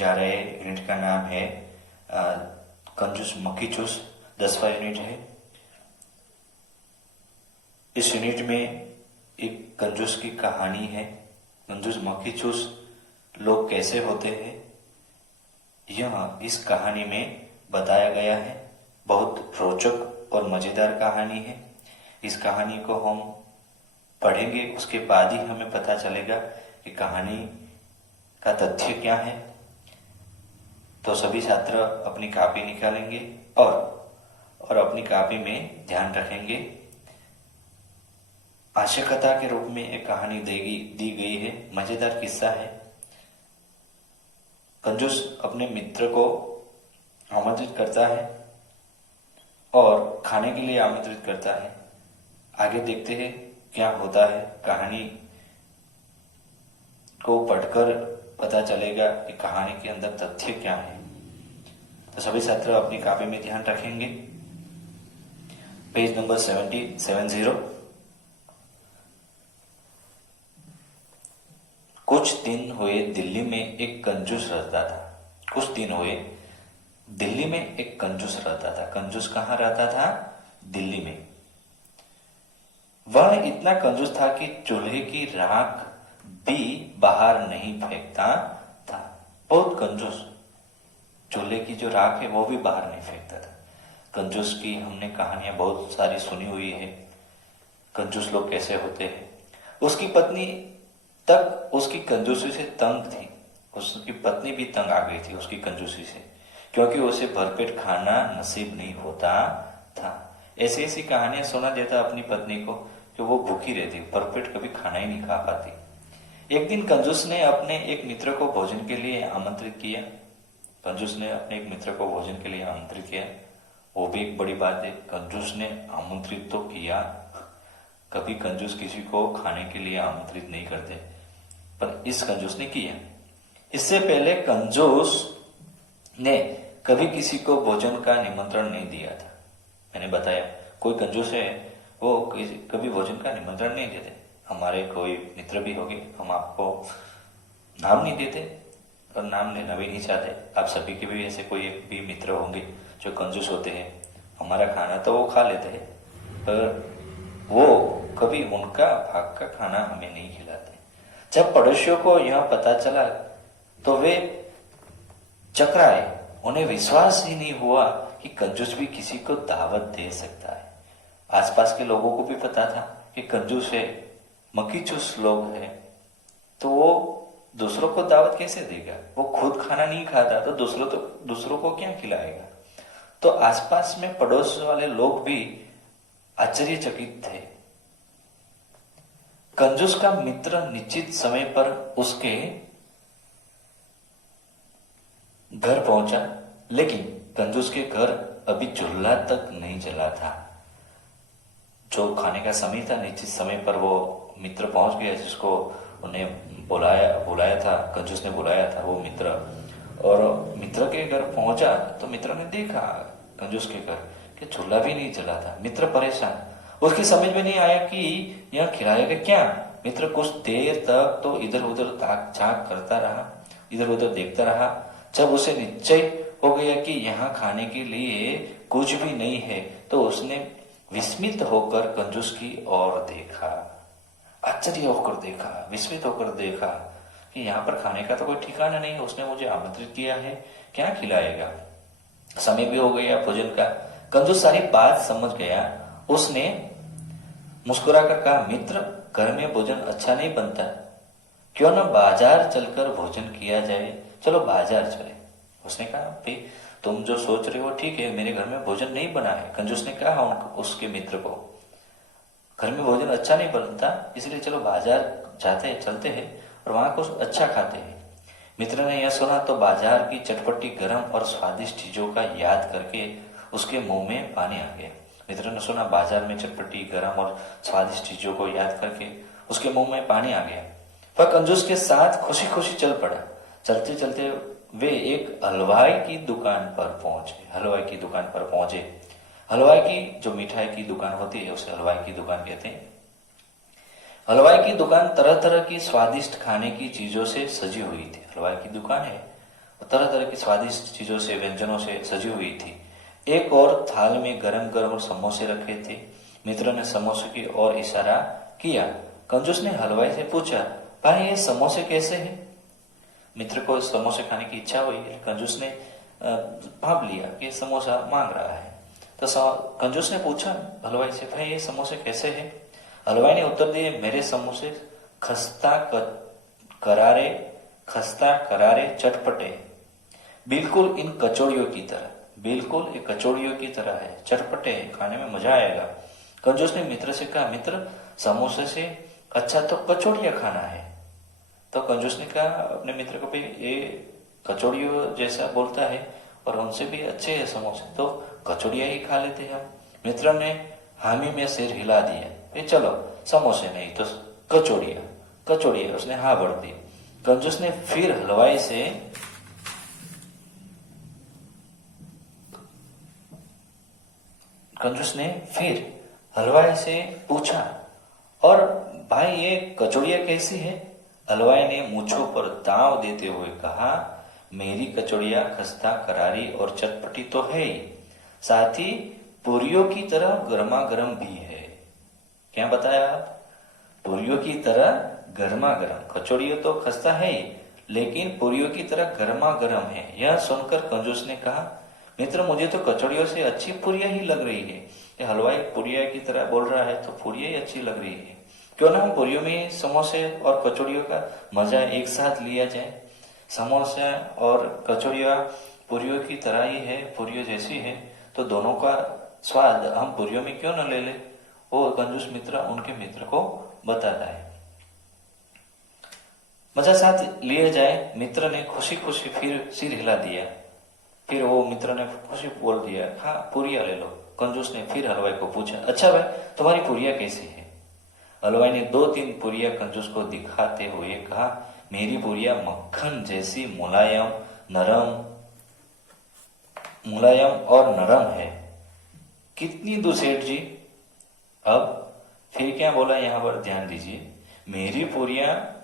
जा रहे यूनिट का नाम है कंजूस मक्खी चूस। 10वां यूनिट है। इस यूनिट में एक कंजूस की कहानी है। कंजूस मक्खी चूस लोग कैसे होते हैं यह इस कहानी में बताया गया है। बहुत रोचक और मजेदार कहानी है। इस कहानी को हम पढ़ेंगे, उसके बाद ही हमें पता चलेगा कि कहानी का तथ्य क्या है। तो सभी छात्र अपनी कॉपी निकालेंगे और अपनी कॉपी में ध्यान रखेंगे। आशय कथा के रूप में एक कहानी दी गई है। मजेदार किस्सा है। कंजूस अपने मित्र को आमंत्रित करता है और खाने के लिए आमंत्रित करता है। आगे देखते हैं क्या होता है। कहानी को पढ़कर पता चलेगा कि कहानी के अंदर तथ्य क्या है। तो सभी छात्र अपनी कॉपी में ध्यान रखेंगे। Page number 70। कुछ दिन हुए दिल्ली में एक कंजूस रहता था। कुछ दिन हुए दिल्ली में एक कंजूस रहता था। कंजूस कहाँ रहता था? दिल्ली में। वह इतना कंजूस था कि चूल्हे की राख भी बाहर नहीं फेंकता था। बहुत कंजूस। चूल्हे की जो राख है वो भी बाहर नहीं फेंकता था। कंजूस की हमने कहानियां बहुत सारी सुनी हुई है। कंजूस लोग कैसे होते हैं। उसकी पत्नी तक उसकी कंजूसी से तंग थी। उसकी पत्नी भी तंग आ गई थी उसकी कंजूसी से, क्योंकि उसे भरपेट खाना नसीब नहीं होता था। ऐसी ऐसी कहानियां सुना देता अपनी पत्नी को कि वो भूखी रहती, भरपेट कभी खाना ही नहीं खा पाती। एक दिन कंजूस ने अपने एक मित्र को भोजन के लिए आमंत्रित किया। कंजूस ने अपने एक मित्र को भोजन के लिए आमंत्रित किया। वो भी एक बड़ी बात है। कंजूस ने आमंत्रित तो किया। कभी कंजूस किसी को खाने के लिए आमंत्रित नहीं करते, पर इस कंजूस ने किया। इससे पहले कंजूस ने कभी किसी को भोजन का निमंत्रण नहीं दिया था। मैंने बताया कोई कंजूस है वो कभी भोजन का निमंत्रण नहीं देते। हमारे कोई मित्र भी होंगे, हम आपको नाम नहीं देते और नाम लेना भी नहीं चाहते। आप सभी के भी ऐसे कोई एक भी मित्र होंगे जो कंजूस होते हैं। हमारा खाना तो वो खा लेते हैं, पर वो कभी उनका भाग का खाना हमें नहीं खिलाते। जब पड़ोसियों को यह पता चला तो वे चकराए। उन्हें विश्वास ही नहीं हुआ कि कंजूस भी किसी को दावत दे सकता है। आसपास के लोगों को भी पता था कि कंजूस है, मक्खी चूस लोग हैं, तो वो दूसरों को दावत कैसे देगा। वो खुद खाना नहीं खाता तो दूसरों को क्या खिलाएगा। तो आसपास में पड़ोस वाले लोग भी आश्चर्यचकित थे। कंजूस का मित्र निश्चित समय पर उसके घर पहुंचा, लेकिन कंजूस के घर अभी चूल्हा तक नहीं जला था। जो खाने का समय था, निश्चित समय पर वो मित्र पहुंच गया, जिसको उन्हें बुलाया था। कंजूस ने बुलाया था वो मित्र। और मित्र के घर पहुंचा तो मित्र ने देखा कंजूस के घर कि चूल्हा भी नहीं जला था। मित्र परेशान। उसकी समझ में नहीं आया कि यह खिलाएगा क्या। मित्र कुछ देर तक तो इधर उधर ताक झांक करता रहा, इधर उधर देखता रहा। जब उसे निश्चय हो गया कि यहाँ खाने के लिए कुछ भी नहीं है, तो उसने विस्मित होकर कंजूस की ओर देखा। आश्चर्य होकर देखा, विस्मित होकर देखा कि यहाँ पर खाने का तो कोई ठिकाना नहीं है। उसने मुझे आमंत्रित किया है, क्या खिलाएगा। समय भी हो गया भोजन का। कंजूस सारी बात समझ गया। उसने मुस्कुरा कर कहा, मित्र, घर में भोजन अच्छा नहीं बनता, क्यों न बाजार चलकर भोजन किया जाए। चलो बाजार चले। उसने कहा, भाई तुम जो सोच रहे हो ठीक है, मेरे घर में भोजन नहीं बना है। कंजूस ने कहा उसके मित्र को, घर में भोजन अच्छा नहीं बनता, इसलिए चलो बाजार चलते हैं और वहां कुछ अच्छा खाते हैं। मित्र ने यह सुना तो बाजार की चटपटी गर्म और स्वादिष्ट चीजों का याद करके उसके मुंह में पानी आ गया। मित्र ने सुना बाजार में चटपटी गर्म और स्वादिष्ट चीजों को याद करके उसके मुंह में पानी आ गया। वह कंजूस के साथ खुशी खुशी चल पड़ा। चलते चलते वे एक हलवाई की दुकान पर पहुंचे। हलवाई की जो मिठाई की दुकान होती है उसे हलवाई की दुकान कहते हैं। हलवाई की दुकान तरह तरह की स्वादिष्ट खाने की चीजों से सजी हुई थी। हलवाई की दुकान है तरह तरह की स्वादिष्ट चीजों से, व्यंजनों से सजी हुई थी। एक और थाल में गरम गरम समोसे रखे थे। मित्र ने समोसे की ओर इशारा किया। कंजूस ने हलवाई से पूछा, भाई ये समोसे कैसे हैं? मित्र को समोसे खाने की इच्छा हुई। कंजूस ने भाप लिया कि समोसा मांग रहा है। तो कंजूस ने पूछा हलवाई से, भाई ये समोसे कैसे हैं? हलवाई ने उत्तर दिया, मेरे समोसे खस्ता करारे चटपटे, बिल्कुल इन कचौड़ियों की तरह। बिल्कुल ये कचौड़ियों की तरह है, चटपटे है, खाने में मजा आएगा। कंजूस ने मित्र से कहा, मित्र समोसे से अच्छा तो कचौड़ियां खाना है। तो कंजूस ने कहा अपने मित्र को, भाई ये कचौड़ियों जैसा बोलता है और उनसे भी अच्छे है समोसे, तो कचौड़ियां ही खा लेते हैं हम। मित्र ने हामी में सिर हिला दिया, ये चलो समोसे नहीं तो कचौड़ियां उसने हाँ भर दी। कंजूस ने फिर हलवाई से पूछा, और भाई ये कचौड़ियां कैसी है? हलवाई ने मूंछों पर दांव देते हुए कहा, मेरी कचौड़ियां खस्ता करारी और चटपटी तो है ही, साथ ही पूरियों की तरह गर्मा गर्म भी है। क्या बताया आप? पूरियों की तरह गर्मा गर्म। कचौड़ियों तो खस्ता है ही, लेकिन पूरियों की तरह गर्मा गर्म है। यह सुनकर कंजूस ने कहा, मित्र मुझे तो कचौड़ियों से अच्छी पूरियां ही लग रही है। ये हलवाई पूरिया की तरह बोल रहा है तो पूरियां ही अच्छी लग रही है। क्यों ना हम पूरियों में समोसे और कचौड़ियों का मजा एक साथ लिया जाए। समोसे और कचौड़ियां पूरियों की तरह ही है, पूरियों जैसी है, तो दोनों का स्वाद हम पूरियों में क्यों न ले ले? वो कंजूस मित्र उनके मित्र को बताता है। मजा साथ लिए जाए। मित्र ने खुशी खुशी फिर सिर हिला दिया। फिर वो मित्र ने खुशी बोल दिया, हाँ पूरिया ले लो। कंजूस ने फिर हलवाई को पूछा, अच्छा भाई तुम्हारी पूरिया कैसी है? हलवाई ने 2-3 पूरिया कंजूस को दिखाते हुए कहा, मेरी पूरिया मक्खन जैसी मुलायम और नरम है। कितनी दो सेठ जी? अब फिर क्या बोला यहां पर ध्यान दीजिए, मेरी पूरिया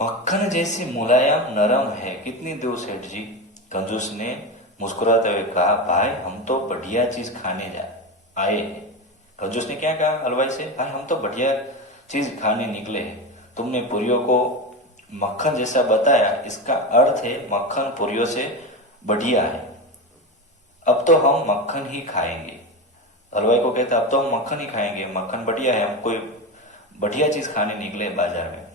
मक्खन जैसी मुलायम नरम है, कितनी दो सेठ जी? कंजूस ने मुस्कुराते हुए कहा, भाई हम तो बढ़िया चीज खाने आए हैं। कंजूस ने क्या कहा हलवाई से, भाई हम तो बढ़िया चीज खाने निकले हैं। तुमने पूरियों को मक्खन जैसा बताया, इसका अर्थ है मक्खन पूरियों से बढ़िया है। अब तो हम मक्खन ही खाएंगे। हलवाई को कहता, अब तो हम मक्खन ही खाएंगे, मक्खन बढ़िया है, हम कोई बढ़िया चीज खाने निकले बाजार में,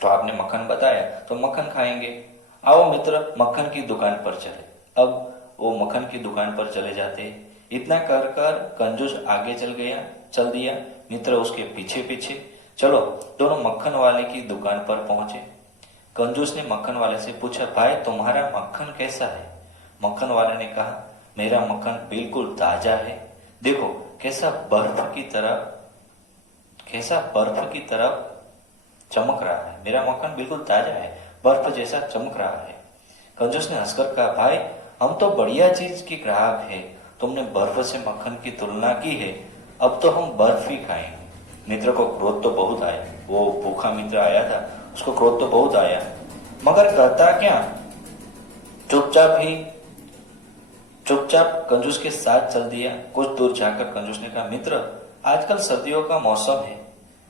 तो आपने मक्खन बताया तो मक्खन खाएंगे। आओ मित्र मक्खन की दुकान पर चले। अब वो मक्खन की दुकान पर चले जाते। इतना कर कर कंजूस आगे चल दिया, मित्र उसके पीछे पीछे। चलो दोनों मक्खन वाले की दुकान पर पहुंचे। कंजूस ने मक्खन वाले से पूछा, भाई तुम्हारा मक्खन कैसा है? मक्खन वाले ने कहा, मेरा मक्खन बिल्कुल ताजा है, देखो कैसा बर्फ की तरह चमक रहा है। मेरा मक्खन बिल्कुल ताजा है, बर्फ जैसा चमक रहा है। कंजूस ने हंसकर कहा, भाई हम तो बढ़िया चीज के ग्राहक है, तुमने बर्फ से मक्खन की तुलना की है, अब तो हम बर्फ ही खाएंगे। मित्र को क्रोध तो बहुत आया, वो भूखा मित्र आया था, उसको क्रोध तो बहुत आया, मगर करता क्या, चुपचाप कंजूस के साथ चल दिया। कुछ दूर जाकर कंजूस ने कहा, मित्र आजकल सर्दियों का मौसम है,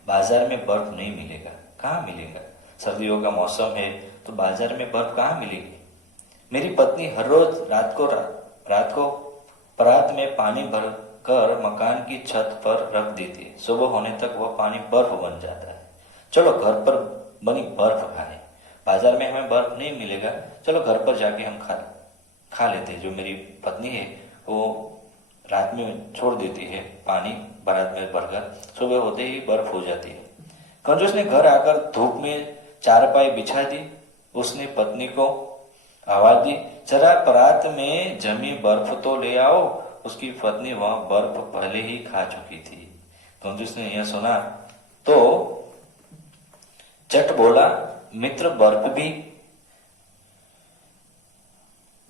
बाजार में बर्फ नहीं मिलेगा। कहाँ मिलेगा? सर्दियों का मौसम है तो बाजार में बर्फ कहाँ मिलेगी? मेरी पत्नी हर रोज रात को परात में पानी भरकर मकान की छत पर रख देती है, सुबह होने तक वह पानी बर्फ बन जाता है। चलो घर पर बनी बर्फ खाएं, बाजार में हमें बर्फ नहीं मिलेगा, चलो घर पर जाके हम खा लेते हैं। जो मेरी पत्नी है वो रात में छोड़ देती है पानी परात में भरकर, सुबह होते ही बर्फ हो जाती है। कंजूस ने घर आकर धूप में चारपाई बिछा दी। उसने पत्नी को आवाज दी, जरा परात में जमी बर्फ तो ले आओ। उसकी पत्नी वह बर्फ पहले ही खा चुकी थी। कंजूस ने यह सुना तो चट बोला, मित्र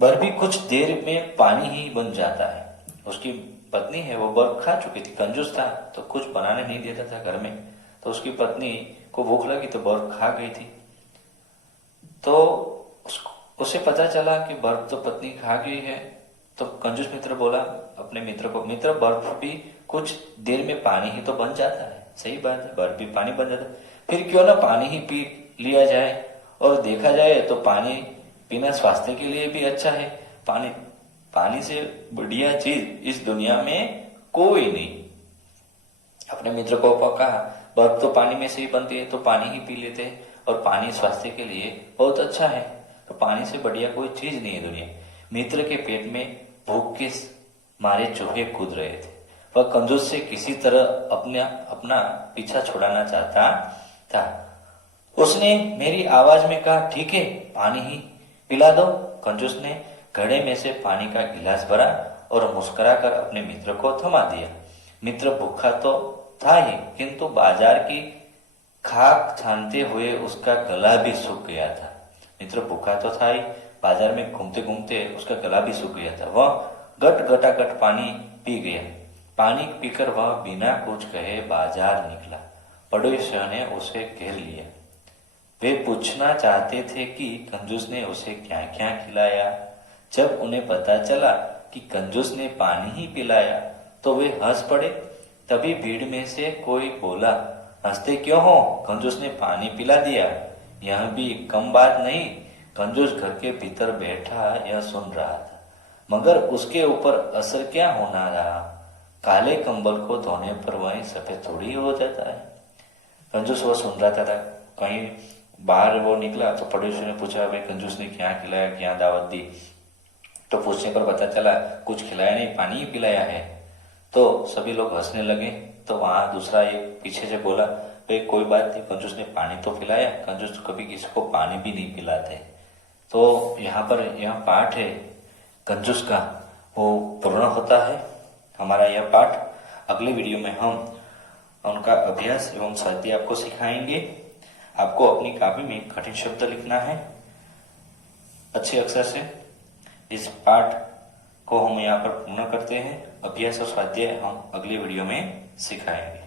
बर्फ भी कुछ देर में पानी ही बन जाता है। उसकी पत्नी है वो बर्फ खा चुकी थी, कंजूस था तो कुछ बनाने नहीं देता था घर में, तो उसकी पत्नी को भूख लगी तो बर्फ खा गई थी। तो उसे पता चला कि बर्फ तो पत्नी खा गई है। तो कंजूस मित्र बोला अपने मित्र को, मित्र बर्फ भी कुछ देर में पानी ही तो बन जाता है। सही बात है, बर्फ भी पानी बन जाता है, फिर क्यों ना पानी ही पी लिया जाए। और देखा जाए तो पानी पीना स्वास्थ्य के लिए भी अच्छा है। पानी से बढ़िया चीज इस दुनिया में कोई नहीं। अपने मित्र को कहा बर्फ तो पानी में से ही बनती है, तो पानी ही पी लेते हैं, और पानी स्वास्थ्य के लिए बहुत अच्छा है, तो पानी से बढ़िया कोई चीज नहीं है दुनिया। मित्र के पेट में भूख के मारे चूहे कूद रहे थे। वह कंजूस से किसी तरह अपना पीछा छुड़ाना चाहता था। उसने मेरी आवाज में कहा, ठीक है पानी ही पिला दो। कंजूस ने घड़े में से पानी का गिलास भरा और मुस्कुराकर अपने मित्र को थमा दिया। मित्र भूखा तो था ही, किंतु बाजार की खाक छानते हुए उसका गला भी सूख गया था। मित्र भूखा तो था ही, बाजार में घूमते घूमते उसका गला भी सूख गया था। वह गट पानी पी गया। पानी पीकर वह बिना कुछ कहे बाजार निकला। पड़ोसियों ने उसे घेर लिया। वे पूछना चाहते थे कि कंजूस ने उसे क्या क्या खिलाया। जब उन्हें पता चला कि कंजूस ने पानी ही पिलाया तो वे हंस पड़े। तभी भीड़ में से कोई बोला, हंसते क्यों हो, कंजूस ने पानी पिला दिया। यह भी कम बात नहीं। कंजूस घर के भीतर बैठा यह सुन रहा था, मगर उसके ऊपर असर क्या होना रहा। काले कंबल को धोने पर वही सफेद थोड़ी हो जाता है। कंजूस वो सुन रहा था। कहीं बाहर वो निकला तो पड़ोसियों ने पूछा, भाई कंजूस ने क्या खिलाया, क्या दावत दी। तो पूछने पर पता चला कुछ खिलाया नहीं, पानी ही पिलाया है। तो सभी लोग हंसने लगे। तो वहां दूसरा एक पीछे से बोला, भाई कोई बात नहीं, कंजूस ने पानी तो पिलाया, कंजूस तो कभी किसी को पानी भी नहीं पिलाते। तो यहाँ पर यह पाठ है कंजूस का, वो पूर्ण होता है। हमारा यह पाठ अगले वीडियो में हम उनका अभ्यास एवं साध्य आपको सिखाएंगे। आपको अपनी कॉपी में कठिन शब्द लिखना है अच्छे अक्षर से। इस पाठ को हम यहाँ पर पूर्ण करते हैं। अभ्यास और स्वाध्याय हम अगले वीडियो में सिखाएंगे।